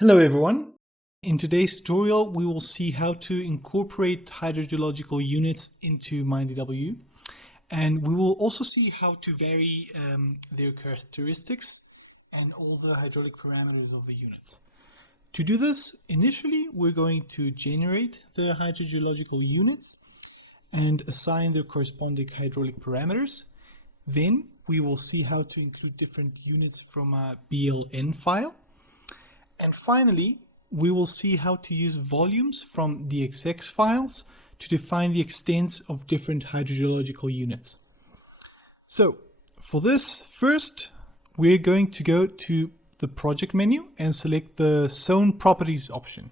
Hello everyone. In today's tutorial we will see how to incorporate hydrogeological units into MINEDW, and we will also see how to vary their characteristics and all the hydraulic parameters of the units. To do this, initially we're going to generate the hydrogeological units and assign their corresponding hydraulic parameters. Then we will see how to include different units from a BLN file. And finally, we will see how to use volumes from the XX files to define the extents of different hydrogeological units. So for this, first, we're going to go to the project menu and select the zone properties option.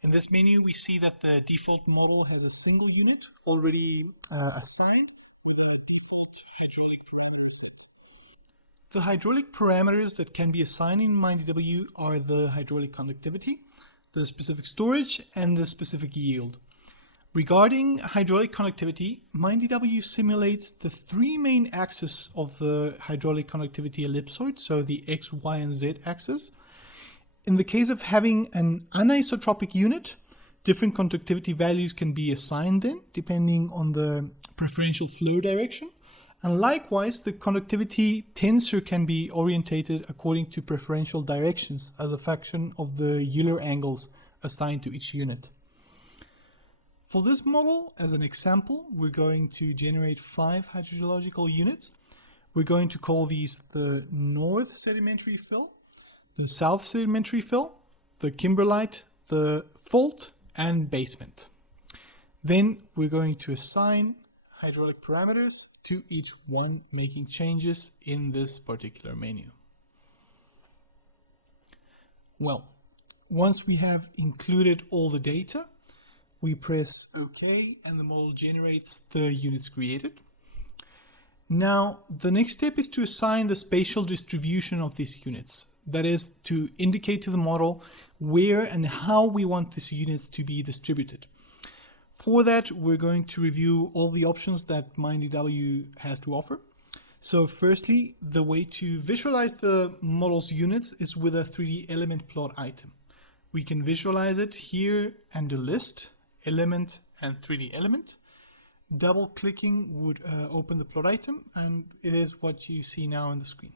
In this menu, we see that the default model has a single unit already assigned. The hydraulic parameters that can be assigned in MINEDW are the hydraulic conductivity, the specific storage, and the specific yield. Regarding hydraulic conductivity, MINEDW simulates the three main axes of the hydraulic conductivity ellipsoid, so the X, Y, and Z axis. In the case of having an anisotropic unit, different conductivity values can be assigned then, depending on the preferential flow direction. And likewise, the conductivity tensor can be orientated according to preferential directions as a function of the Euler angles assigned to each unit. For this model, as an example, we're going to generate 5 hydrogeological units. We're going to call these the north sedimentary fill, the south sedimentary fill, the kimberlite, the fault, and basement. Then we're going to assign hydraulic parameters to each one, making changes in this particular menu. Well, once we have included all the data, we press OK and the model generates the units created. Now, the next step is to assign the spatial distribution of these units. That is, to indicate to the model where and how we want these units to be distributed. For that, we're going to review all the options that MINEDW has to offer. So firstly, the way to visualize the model's units is with a 3D element plot item. We can visualize it here under list, element, and 3D element. Double clicking would open the plot item, and it is what you see now on the screen.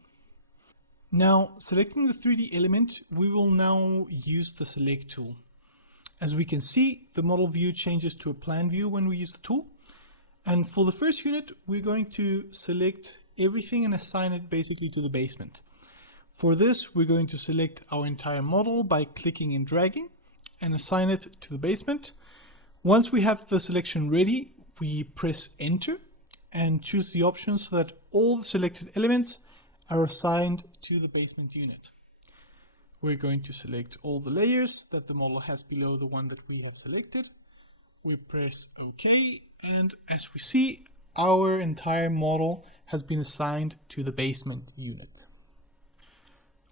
Now, selecting the 3D element, we will now use the select tool. As we can see, the model view changes to a plan view when we use the tool. And for the first unit, we're going to select everything and assign it basically to the basement. For this, we're going to select our entire model by clicking and dragging and assign it to the basement. Once we have the selection ready, we press enter and choose the option so that all the selected elements are assigned to the basement unit. We're going to select all the layers that the model has below the one that we have selected. We press OK, and as we see, our entire model has been assigned to the basement unit.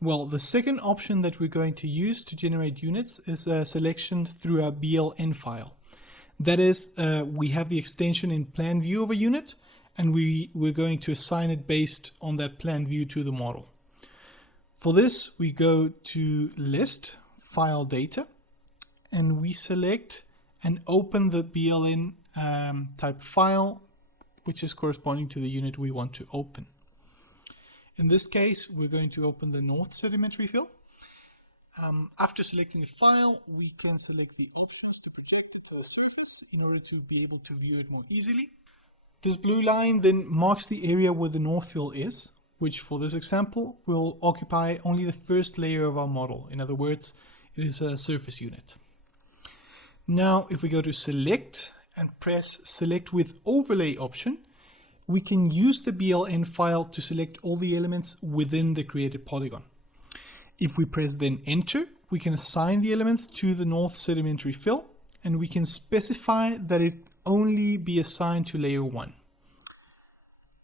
Well, the second option that we're going to use to generate units is a selection through a BLN file. That is, we have the extension in plan view of a unit, and we're going to assign it based on that plan view to the model. For this, we go to List, File Data, and we select and open the BLN type file, which is corresponding to the unit we want to open. In this case, we're going to open the north sedimentary fill. After selecting the file, we can select the options to project it to a surface in order to be able to view it more easily. This blue line then marks the area where the north fill is, which for this example will occupy only the first layer of our model. In other words, it is a surface unit. Now, if we go to Select and press Select with Overlay option, we can use the BLN file to select all the elements within the created polygon. If we press then Enter, we can assign the elements to the north sedimentary fill, and we can specify that it only be assigned to layer 1.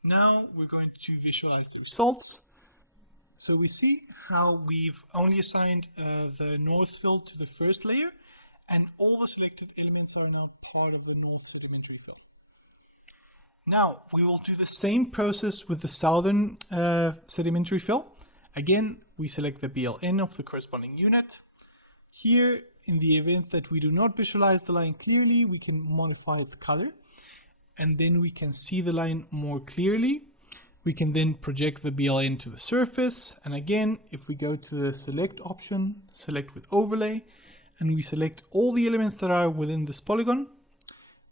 Now we're going to visualize the results. So we see how we've only assigned the north fill to the first layer, and all the selected elements are now part of the north sedimentary fill. Now we will do the same process with the southern sedimentary fill. Again, we select the BLN of the corresponding unit. Here, in the event that we do not visualize the line clearly, we can modify its color, and then we can see the line more clearly. We can then project the BLN to the surface, and again, if we go to the select option, select with overlay, and we select all the elements that are within this polygon,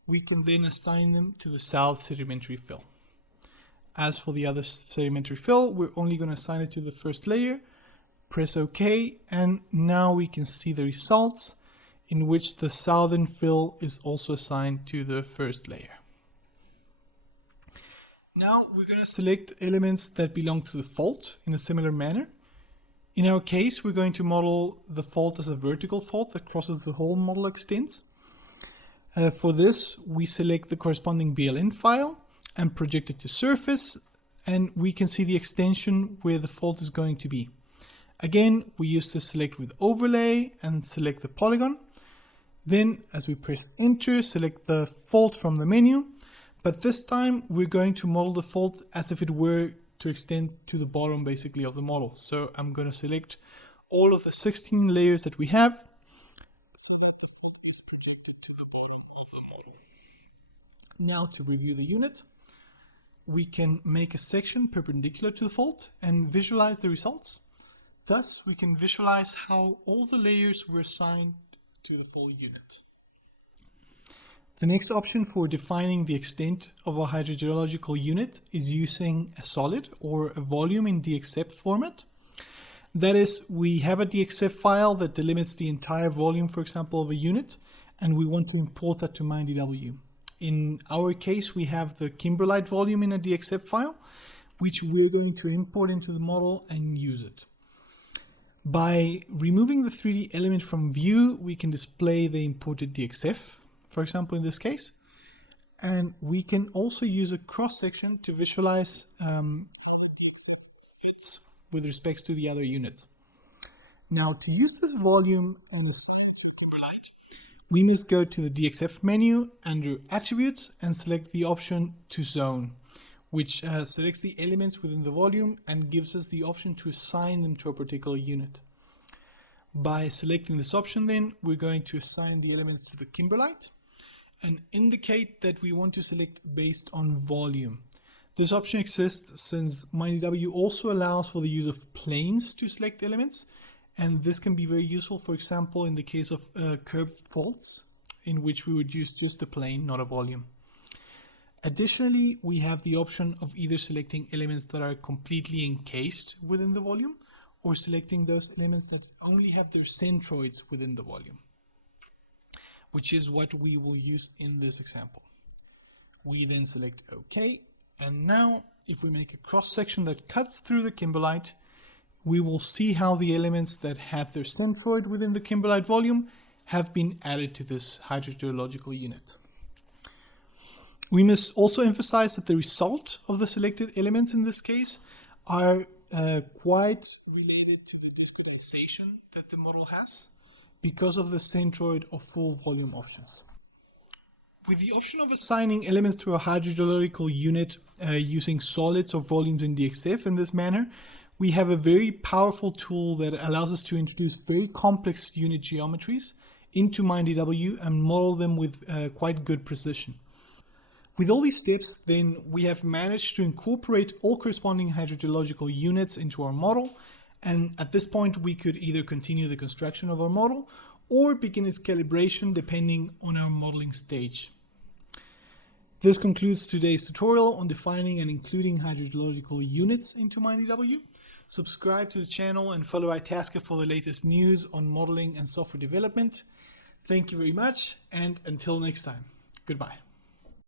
we can then assign them to the south sedimentary fill. As for the other sedimentary fill, we're only going to assign it to the first layer. Press OK, and now we can see the results in which the southern fill is also assigned to the first layer. Now we're going to select elements that belong to the fault in a similar manner. In our case, we're going to model the fault as a vertical fault that crosses the whole model extent. For this, we select the corresponding BLN file and project it to surface, and we can see the extension where the fault is going to be. Again, we use the select with overlay and select the polygon. Then, as we press enter, select the fault from the menu, but this time we're going to model the fault as if it were to extend to the bottom basically of the model. So I'm going to select all of the 16 layers that we have. So it's projected to the bottom of the model. Now to review the unit, we can make a section perpendicular to the fault and visualize the results. Thus, we can visualize how all the layers were assigned to the full unit. The next option for defining the extent of a hydrogeological unit is using a solid or a volume in DXF format. That is, we have a DXF file that delimits the entire volume, for example, of a unit, and we want to import that to MINEDW. In our case, we have the kimberlite volume in a DXF file, which we're going to import into the model and use it. By removing the 3D element from view, we can display the imported DXF, for example, in this case. And we can also use a cross-section to visualize fits with respect to the other units. Now, to use this volume on a kimberlite, we must go to the DXF menu under Attributes and select the option to Zone, which selects the elements within the volume and gives us the option to assign them to a particular unit. By selecting this option then, we're going to assign the elements to the kimberlite and indicate that we want to select based on volume. This option exists since MINEDW also allows for the use of planes to select elements, and this can be very useful, for example, in the case of curved faults, in which we would use just a plane, not a volume. Additionally, we have the option of either selecting elements that are completely encased within the volume, or selecting those elements that only have their centroids within the volume, which is what we will use in this example. We then select OK, and now if we make a cross-section that cuts through the kimberlite, we will see how the elements that have their centroid within the kimberlite volume have been added to this hydrogeological unit. We must also emphasize that the result of the selected elements in this case are quite related to the discretization that the model has because of the centroid or full volume options. With the option of assigning elements to a hydrogeological unit using solids or volumes in DXF in this manner, we have a very powerful tool that allows us to introduce very complex unit geometries into MINEDW and model them with quite good precision. With all these steps, then, we have managed to incorporate all corresponding hydrogeological units into our model, and at this point we could either continue the construction of our model or begin its calibration depending on our modeling stage. This concludes today's tutorial on defining and including hydrogeological units into MINEDW. Subscribe to the channel and follow ITASCA for the latest news on modeling and software development. Thank you very much, and until next time, goodbye.